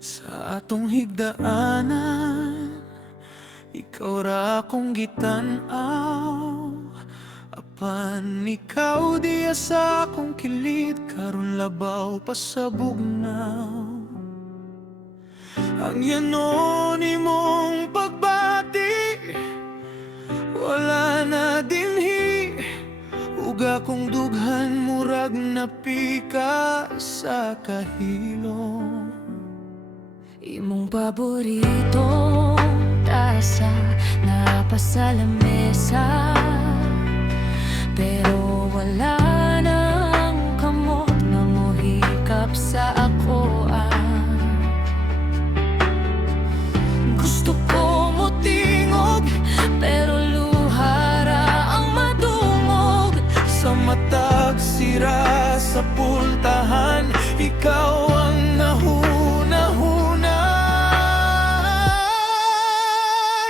Sa atong higdaanan, ikaw ra akong gitanaw. Apan ikaw diya sa akong kilid, karon labaw pa sa bugnaw. Ang yanon imong pagbati, wala na dinhi. Ug akong dughan murag napika sa kahilom. Imong paboritong tasa napa sa lamesa, pero wala nang kamot na mohikap sa ako. Gusto ko mo tingog, pero luhara ang madungog. Sa matag sira sa pultahan, ikaw ang nahuna-huna.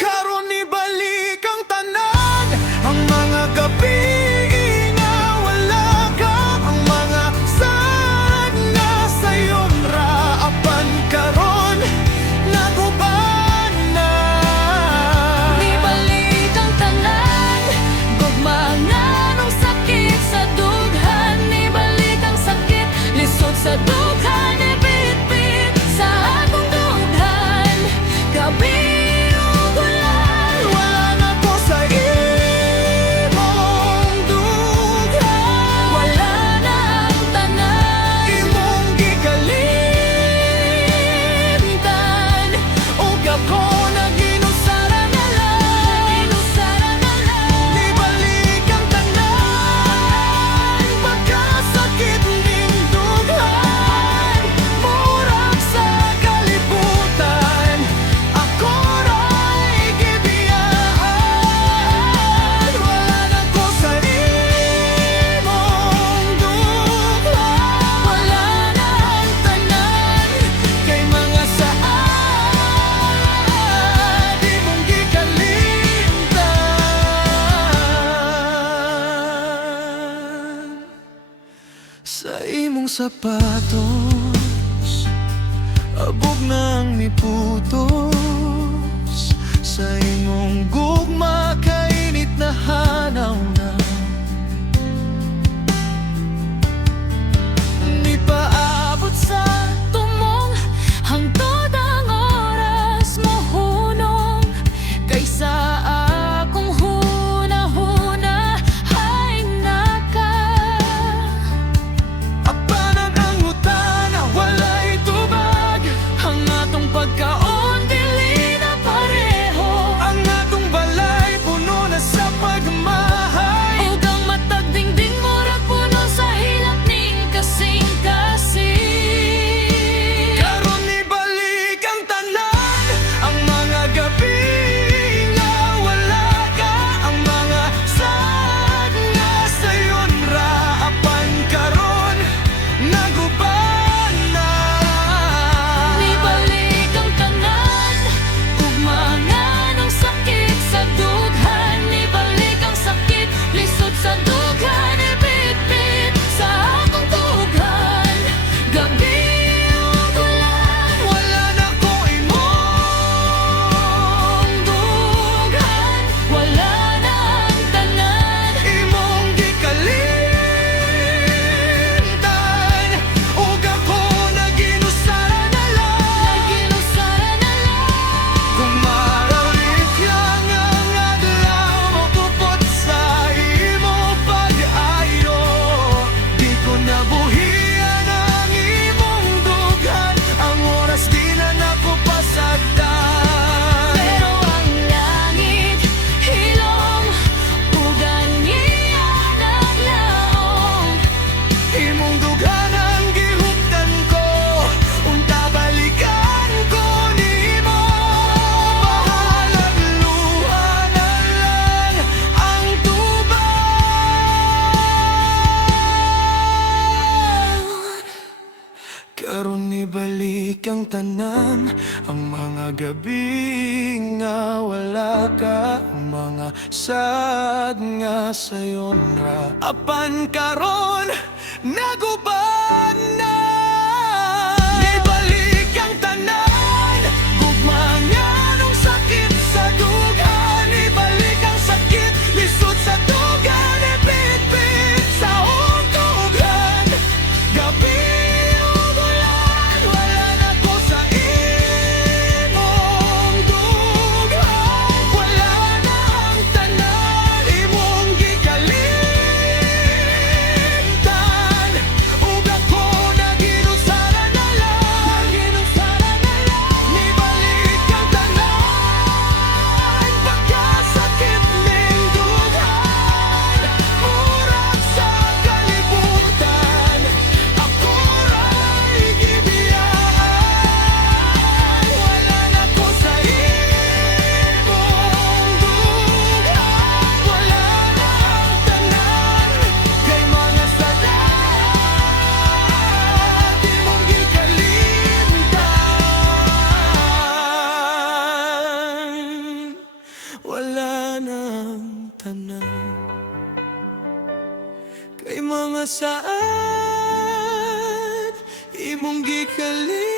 Karon ibalik ang tanan, ang mga gabi nga wala ka, ang mga sad nga sayon ra. Apan karon naguban na. Ibalik ang tanan, gugma nga nung sakit sa dughan. Ibalik ang sakit, lisod sa dughan. Ibit-bit sa akong dughan, gabi ug ulan. Wala na ko sa imong dughan, Wala na ang tanan, imong gikalimtan. Ug ako naginusara na lang, ginusara na lang. ibalik ang tanan, pagkasakit ning dughan. Murag sa kalibutan, ako ra'y gibiyaan. Wala na ko sa imong dughan, Wala na ang tanan, kay mga saad imong gikalimtan. Sa imong sapatos, abog nang niputos. Sa imong gugma, kainit na hanaw na. Di paabot sa tumong hangtod ang oras mo hunong. Kaysa akong huna-huna ay naka. apanan ang utana, walay tubag. Ang atong pagkaon, dili na pareho. Ang atong balay, puno na sa pagmahay. Ug ang matag dingding murag puno sa hilap ning kasing-kasing. Karon ibalik ang tanan, ang mga gabi nga wala ka, ang mga sad nga sayon ra. Apan karon naguban na. Ibalik ang tanan, ugma nga nung sakit sa dughan. Ibalik ang sakit, lisod sa dughan. Ibit-bit sa akong dughan, gabi ug ulan. Wala na ko imong dughan, Wala na ang tanan, imong gikalimtan. Ug ako naginusara na lang. ginusara na lang. Kung marawit lang ang adlaw, mapupot sa imo pag-ayo. Di ko nabuhian ang imong dughan, ang oras di na nako pasagdan. Pero ang langit hilom, ug aniya naglaom. Imong dughan ang gihuptan ko, unta balikan ko nimo. Bahalag luha na lang ang tubang. Karon ibalik ang tanan, ang mga gabi nga wala ka, ang mga sad nga sayon ra. Apan karon naguban na. Ibalik ang tanan, ng tanan. Kay mga saan imong gikalimot